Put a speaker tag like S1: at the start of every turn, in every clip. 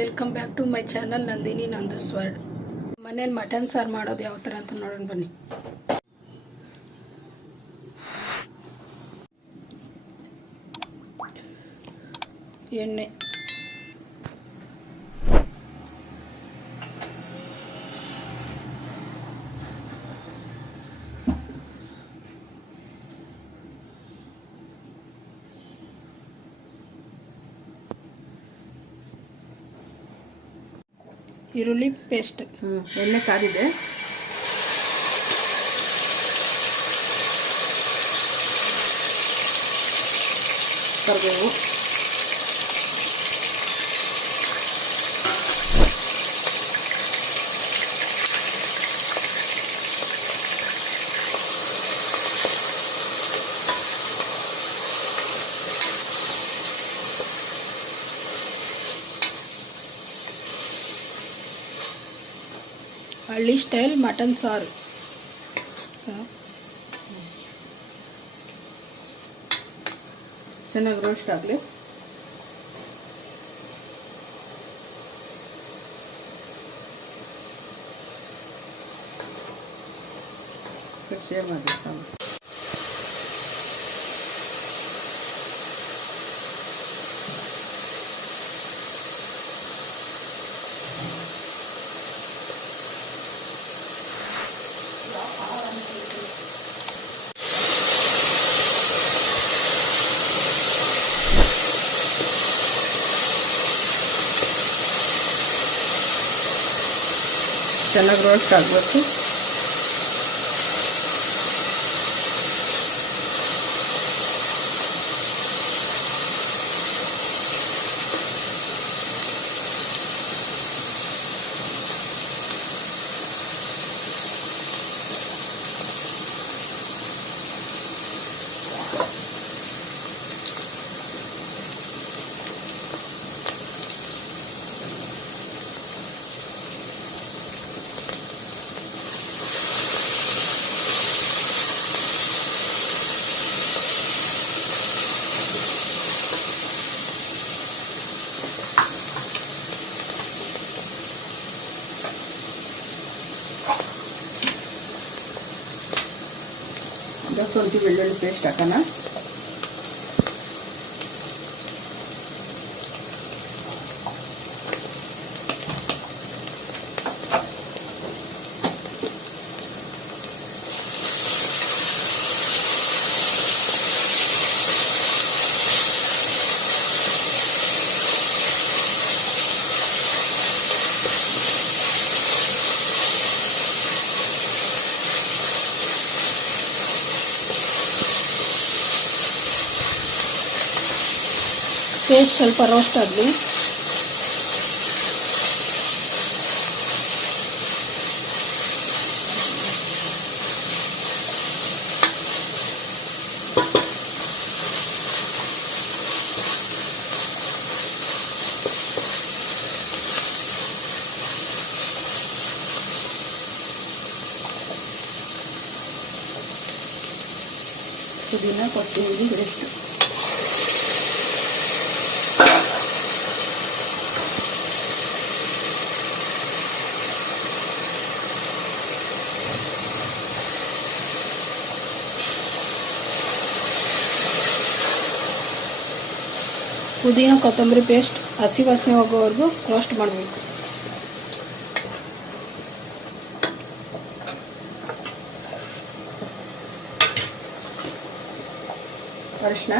S1: Welcome back to my channel Nandini ನಂದು ಸ್ವರ್ಡ್ ಮನೇಲಿ ಮಟನ್ ಸಾರು ಮಾಡೋದು ಯಾವ ಥರ ಅಂತ ನೋಡೋಣ ಬನ್ನಿ. ಎಣ್ಣೆ. ಈರುಳ್ಳಿ ಪೇಸ್ಟ್
S2: ಹ್ಞೂ ಎಣ್ಣೆ ಕಾದಿದೆ ಕರಿಬೇವು.
S1: ಹಳ್ಳಿ ಸ್ಟೈಲ್ ಮಟನ್ ಸಾರು
S2: ಚೆನ್ನಾಗಿ ರೋಸ್ಟ್ ಆಗಲಿ ಸೇವ್ ಮಾಡಿ ಚೆನ್ನಾಗಿ ರೋಸ್ಟ್ ಆಗಬೇಕು ಈಗ ಶುಂಠಿ ಬೆಳ್ಳುಳ್ಳಿ ಪೇಸ್ಟ್
S1: ಪೇಸ್ಟ್ ಸ್ವಲ್ಪ ರೋಸ್ಟ್ ಆಗಲಿ
S2: ಪುದೀನ ಕೊತ್ತಂಬರಿ ಎಷ್ಟು
S1: ಪುದೀನ ಕೊತ್ತಂಬರಿ ಪೇಸ್ಟ್ ಹಸಿ ವಾಸನೆ ಹೋಗೋವರೆಗೂ ರೋಸ್ಟ್ ಮಾಡಬೇಕು.
S2: ಅರಿಶಿನ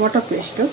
S2: ಟೊಮೊಟೊ ಪೇಸ್ಟು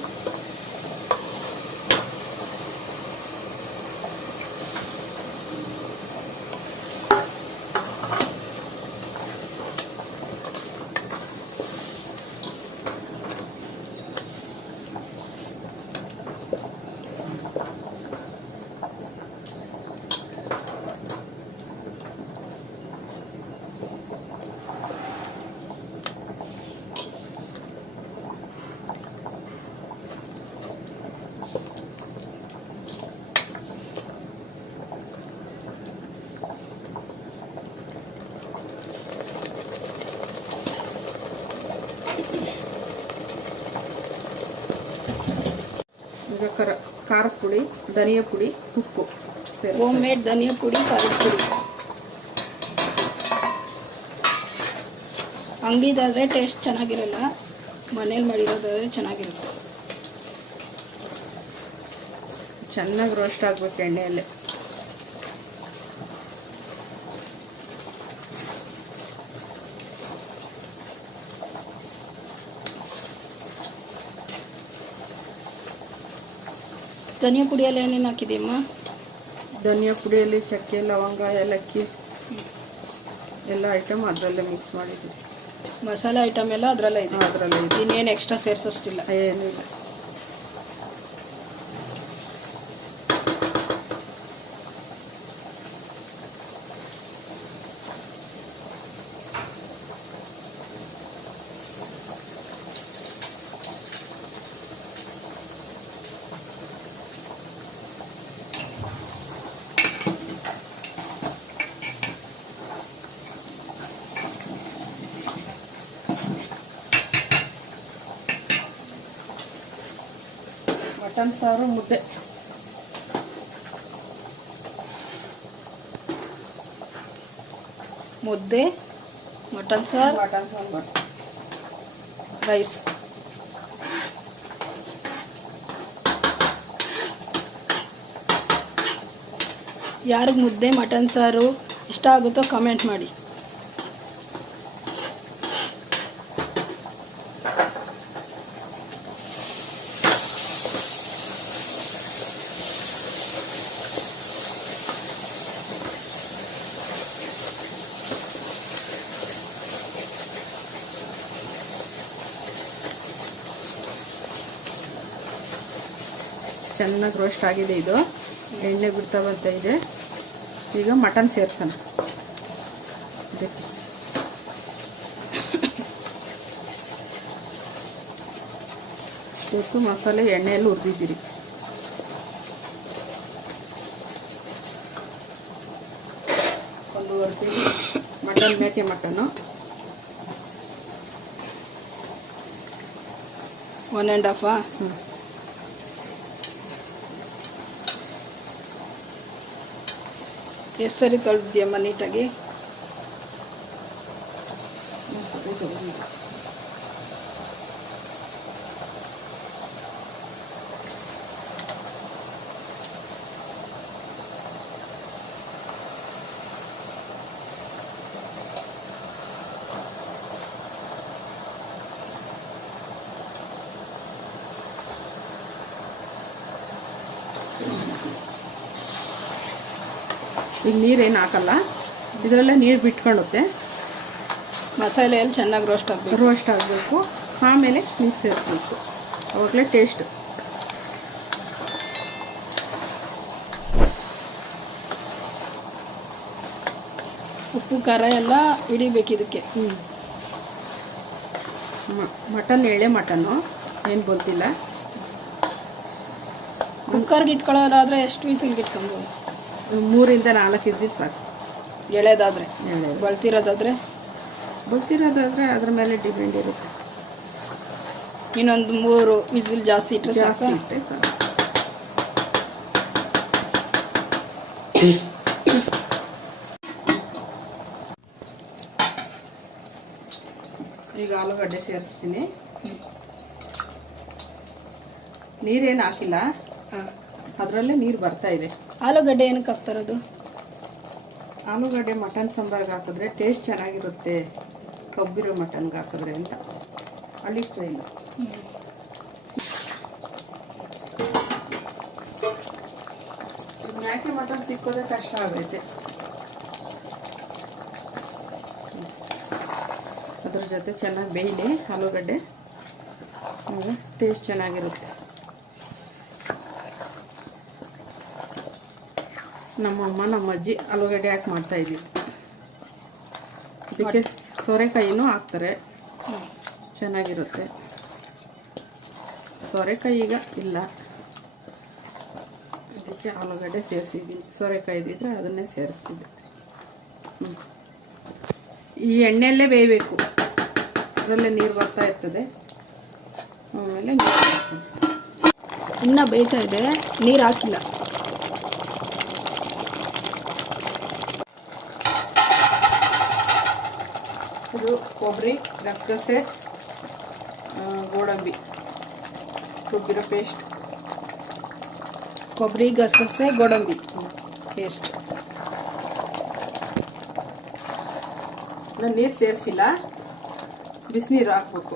S2: ಖಾರ ಖಾರದ ಪುಡಿ ಧನಿಯಾ ಪುಡಿ ಉಪ್ಪು ಸೇರಿ
S1: ಹೋಮ್ ಮೇಡ್ ಧನಿಯಾ ಪುಡಿ ಖಾರದ ಪುಡಿ. ಅಂಗಡಿದಾದ್ರೆ ಟೇಸ್ಟ್ ಚೆನ್ನಾಗಿರಲ್ಲ ಮನೇಲಿ ಮಾಡಿರೋದಾದ್ರೆ ಚೆನ್ನಾಗಿರುತ್ತೆ.
S2: ಚೆನ್ನಾಗಿ ರೋಸ್ಟ್ ಆಗ್ಬೇಕು ಎಣ್ಣೆಯಲ್ಲಿ.
S1: ಧನಿಯಾ ಪುಡಿಯಲ್ಲಿ ಏನೇನು ಹಾಕಿದೆಯಮ್ಮ
S2: ಧನಿಯಾ ಪುಡಿಯಲ್ಲಿ ಚಕ್ಕೆ ಲವಂಗ ಏಲಕ್ಕಿ ಎಲ್ಲ ಐಟಮ್ ಅದರಲ್ಲೇ ಮಿಕ್ಸ್ ಮಾಡಿದ್ದೀವಿ.
S1: ಮಸಾಲೆ ಐಟಮ್ ಎಲ್ಲ ಅದರಲ್ಲೇ ಇದೆ.
S2: ಅದರಲ್ಲೇ ಇದೆ.
S1: ಇನ್ನೇನು ಎಕ್ಸ್ಟ್ರಾ ಸೇರ್ಸೋಷ್ಟಿಲ್ಲ.
S2: ಏನೂ ಮಟನ್ ಸಾರು ಮುದ್ದೆ.
S1: ಮುದ್ದೆ ಮಟನ್ ಸಾರು
S2: ಮಟನ್ ಸಾರು
S1: ರೈಸ್. ಯಾರಿಗೆ ಮುದ್ದೆ ಮಟನ್ ಸಾರು ಇಷ್ಟ ಆಗುತ್ತೋ ಕಮೆಂಟ್ ಮಾಡಿ.
S2: ಚೆನ್ನಾಗಿ ರೋಸ್ಟ್ ಆಗಿದೆ ಇದು. ಎಣ್ಣೆ ಬಿಡ್ತಾ ಬರ್ತಾ ಇದೆ. ಈಗ ಮಟನ್ ಸೇರ್ಸೋಣ. ಇದಕ್ಕೆ. ಇವತ್ತು ಮಸಾಲೆ ಎಣ್ಣೆಯಲ್ಲಿ ಹುರಿದಿದ್ದೀರಿ. ಒಂದೂವರೆ ಕೆ ಜಿ ಮಟನ್ ಮೇಕೆ ಮಟನ್ನು
S1: ಒನ್ ಆ್ಯಂಡ್ ಹಾಫಾ
S2: ಹ್ಞೂ
S1: ಎಷ್ಟು ಸರಿ ತೊಳೆದಿದ್ಯಮ್ಮ ನೀಟಾಗಿ.
S2: ಈಗ ನೀರೇನು ಹಾಕಲ್ಲ. ಇದರಲ್ಲೇ ನೀರು ಬಿಟ್ಕೊಳ್ಳುತ್ತೆ.
S1: ಮಸಾಲೆಯಲ್ಲಿ ಚೆನ್ನಾಗಿ ರೋಸ್ಟ್ ಆಗಬೇಕು.
S2: ರೋಸ್ಟ್ ಆಗಬೇಕು. ಆಮೇಲೆ ನೀರು ಸೇರಿಸ್ಬೇಕು. ಅವಾಗಲೇ ಟೇಸ್ಟ್
S1: ಉಪ್ಪು ಖಾರ ಎಲ್ಲ ಹಿಡಿಬೇಕು ಇದಕ್ಕೆ.
S2: ಹ್ಞೂ ಮಟನ್ ಎಳೆ ಮಟನ್ನು. ಏನು ಗೊತ್ತಿಲ್ಲ.
S1: ಕುಕ್ಕರ್ಗೆ ಇಟ್ಕೊಳ್ಳೋದಾದ್ರೆ ಎಷ್ಟು ವೀಸಿಲ್ಗೆ ಇಟ್ಕೊಬೋದು?
S2: ಮೂರಿಂದ ನಾಲ್ಕು ಇದ್ದಿದ್ದು ಸಾಕು.
S1: ಎಳೆದಾದರೆ
S2: ಎಳೆ
S1: ಬಳ್ತಿರೋದಾದರೆ?
S2: ಗೊತ್ತಿರೋದಾದ್ರೆ ಅದ್ರ ಮೇಲೆ ಡಿಪೆಂಡ್ ಇರುತ್ತೆ.
S1: ಇನ್ನೊಂದು ಮೂರು ವಿಸಿಲ್ ಜಾಸ್ತಿ ಇಟ್ಟರೆ
S2: ಜಾಸ್ತಿ ಇಟ್ಟರೆ ಸಾಕು. ಈಗ ಆಲೂಗಡ್ಡೆ ಸೇರಿಸ್ತೀನಿ. ನೀರೇನು ಹಾಕಿಲ್ಲ?
S1: ಹಾಂ.
S2: ಅದರಲ್ಲೇ ನೀರು ಬರ್ತಾ ಇದೆ.
S1: ಆಲೂಗಡ್ಡೆ ಏನಕ್ಕೆ ಹಾಕ್ತಾರದು
S2: ಆಲೂಗಡ್ಡೆ ಮಟನ್ ಸಾಂಬಾರ್ಗೆ ಹಾಕಿದ್ರೆ ಟೇಸ್ಟ್ ಚೆನ್ನಾಗಿರುತ್ತೆ. ಕಬ್ಬಿರೋ ಮಟನ್ಗೆ ಹಾಕಿದ್ರೆ ಅಂತ. ಹಳ್ಳಿ ಇಲ್ಲ. ಮ್ಯಾಕೆ ಮಟನ್ ಸಿಕ್ಕೋದೇ ಕಷ್ಟ ಆಗೈತೆ ಅದ್ರ ಜೊತೆ ಚೆನ್ನಾಗಿ ಬೇಯಲಿ ಆಲೂಗಡ್ಡೆ. ಟೇಸ್ಟ್ ಚೆನ್ನಾಗಿರುತ್ತೆ. ನಮ್ಮಮ್ಮ ನಮ್ಮ ಅಜ್ಜಿ ಆಲೂಗಡ್ಡೆ ಹಾಕಿ ಮಾಡ್ತಾ ಇದ್ದೀವಿ ಅದಕ್ಕೆ ಸೋರೆಕಾಯಿನೂ ಹಾಕ್ತಾರೆ. ಚೆನ್ನಾಗಿರುತ್ತೆ. ಸೋರೆಕಾಯಿ ಈಗ ಇಲ್ಲ. ಅದಕ್ಕೆ ಆಲೂಗಡ್ಡೆ ಸೇರಿಸಿದ್ದೀನಿ. ಸೋರೆಕಾಯಿ ಇದ್ದಿದ್ರೆ ಅದನ್ನೇ ಸೇರಿಸಿದ್ದೆ. ಈ ಎಣ್ಣೆಯಲ್ಲೇ ಬೇಯಬೇಕು. ಅದರಲ್ಲೇ ನೀರು ಬರ್ತಾ ಇರ್ತದೆ. ಆಮೇಲೆ ನೀರು
S1: ಬೇಯ್ತಾ ಇದೆ. ನೀರು ಹಾಕಿಲ್ಲ
S2: ಇದು ಕೊಬ್ಬರಿ ಗಸಗಸೆ ಗೋಡಂಬಿ ರುಬ್ಬಿರೋ ಪೇಸ್ಟ್
S1: ಕೊಬ್ಬರಿ ಗಸಗಸೆ ಗೋಡಂಬಿ. ಪೇಸ್ಟ್
S2: ನಾನು ನೀರು ಸೇರಿಸಿಲ್ಲ. ಬಿಸಿನೀರು ಹಾಕ್ಬೇಕು.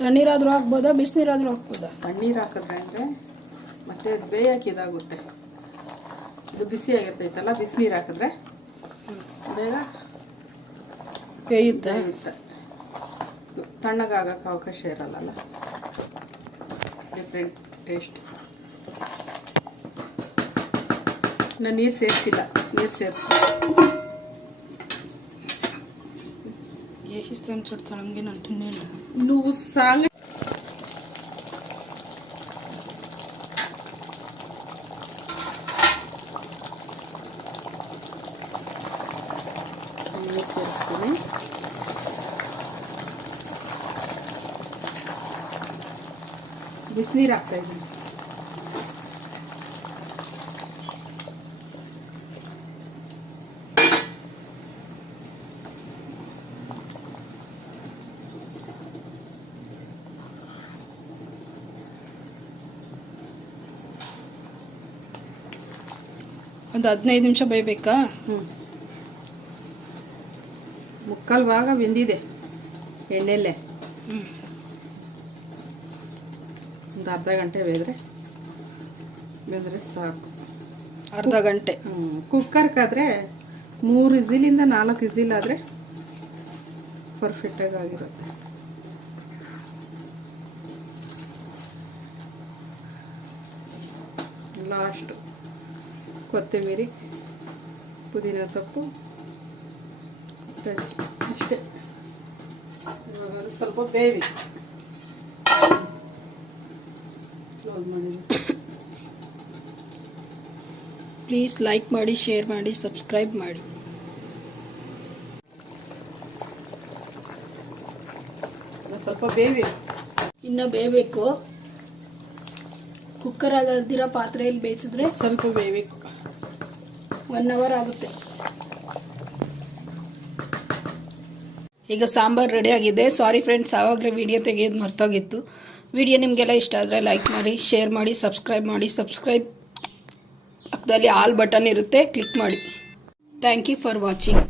S1: ತಣ್ಣೀರಾದರೂ ಹಾಕ್ಬೋದಾ ಬಿಸಿನೀರಾದರೂ ಹಾಕ್ಬೋದಾ?
S2: ತಣ್ಣೀರು ಹಾಕಿದ್ರೆ ಅಂದರೆ ಮತ್ತೆ ಅದು ಬೇಯಕ್ಕೆ ಇದಾಗುತ್ತೆ. ಇದು ಬಿಸಿ ಆಗಿರ್ತೈತಲ್ಲ ಬಿಸಿನೀರು ಹಾಕಿದ್ರೆ ಬೇಗ
S1: ಬೇಯುತ್ತಾ
S2: ಬೇಯುತ್ತೆ ಇದು ತಣ್ಣಗಾಗಕ್ಕೆ ಅವಕಾಶ ಇರಲ್ಲ ಡಿಫ್ರೆಂಟ್ ಟೇಸ್ಟ್ ನಾನು ನೀರು ಸೇರಿಸಿಲ್ಲ ನೀರು ಸೇರಿಸಿ
S1: ಎಷ್ಟು ಅನ್ಸುತ್ತೆ ನಮಗೆ ನಾನು ತಿನ್ನೇನು
S2: నువ్వు సాంగ్ ಬಿಸಿನೀರು ಹಾಕ್ತಾ ಇದ್ದೀನಿ.
S1: ಒಂದು ಹದಿನೈದು ನಿಮಿಷ ಬೇಯಬೇಕಾ?
S2: ಹ್ಞೂ ಮುಕ್ಕಾಲು ಭಾಗ ಬೆಂದಿದೆ ಎಣ್ಣೆಲ್ಲೇ.
S1: ಹ್ಞೂ
S2: ಒಂದು ಅರ್ಧ ಗಂಟೆ ಬೇದ್ರೆ ಬೆಂದರೆ ಸಾಕು.
S1: ಅರ್ಧ ಗಂಟೆ.
S2: ಕುಕ್ಕರ್ಗಾದರೆ ಮೂರು ಇಸಿಲಿಂದ ನಾಲ್ಕು ಇಸಿಲ್ ಆದರೆ ಪರ್ಫೆಕ್ಟಾಗಿ ಆಗಿರುತ್ತೆ. ಲಾಸ್ಟು ಕೊತ್ತಂಬರಿ ಪುದೀನ ಸೊಪ್ಪು ಅಷ್ಟೇ. ಸ್ವಲ್ಪ ಬೇವಿ.
S1: ಪ್ಲೀಸ್ ಲೈಕ್ ಮಾಡಿ ಶೇರ್ ಮಾಡಿ ಸಬ್ಸ್ಕ್ರೈಬ್ ಮಾಡಿ.
S2: ಸ್ವಲ್ಪ ಬೇವಿ.
S1: ಇನ್ನು ಬೇಯಬೇಕು. ಕುಕ್ಕರ್ ಅಲ್ದಿರೋ ಪಾತ್ರೆಯಲ್ಲಿ ಬೇಯಿಸಿದ್ರೆ
S2: ಸ್ವಲ್ಪ ಬೇಯಬೇಕು
S1: ಒನ್ ಅವರ್ ಆಗುತ್ತೆ. ಈಗ ಸಾಂಬಾರ್ ರೆಡಿ ಆಗಿದೆ. ಸಾರಿ ಫ್ರೆಂಡ್ಸ್ ಆವಾಗಲೇ ವಿಡಿಯೋ ತೆಗೆಯೋದು ಮರ್ತೋಗಿತ್ತು. ವಿಡಿಯೋ ನಿಮಗೆಲ್ಲ ಇಷ್ಟ ಆದರೆ ಲೈಕ್ ಮಾಡಿ ಶೇರ್ ಮಾಡಿ ಸಬ್ಸ್ಕ್ರೈಬ್ ಮಾಡಿ ಸಬ್ಸ್ಕ್ರೈಬ್ ಪಕ್ಕದಲ್ಲಿ ಆಲ್ ಬಟನ್ ಇರುತ್ತೆ ಕ್ಲಿಕ್ ಮಾಡಿ. Thank you for watching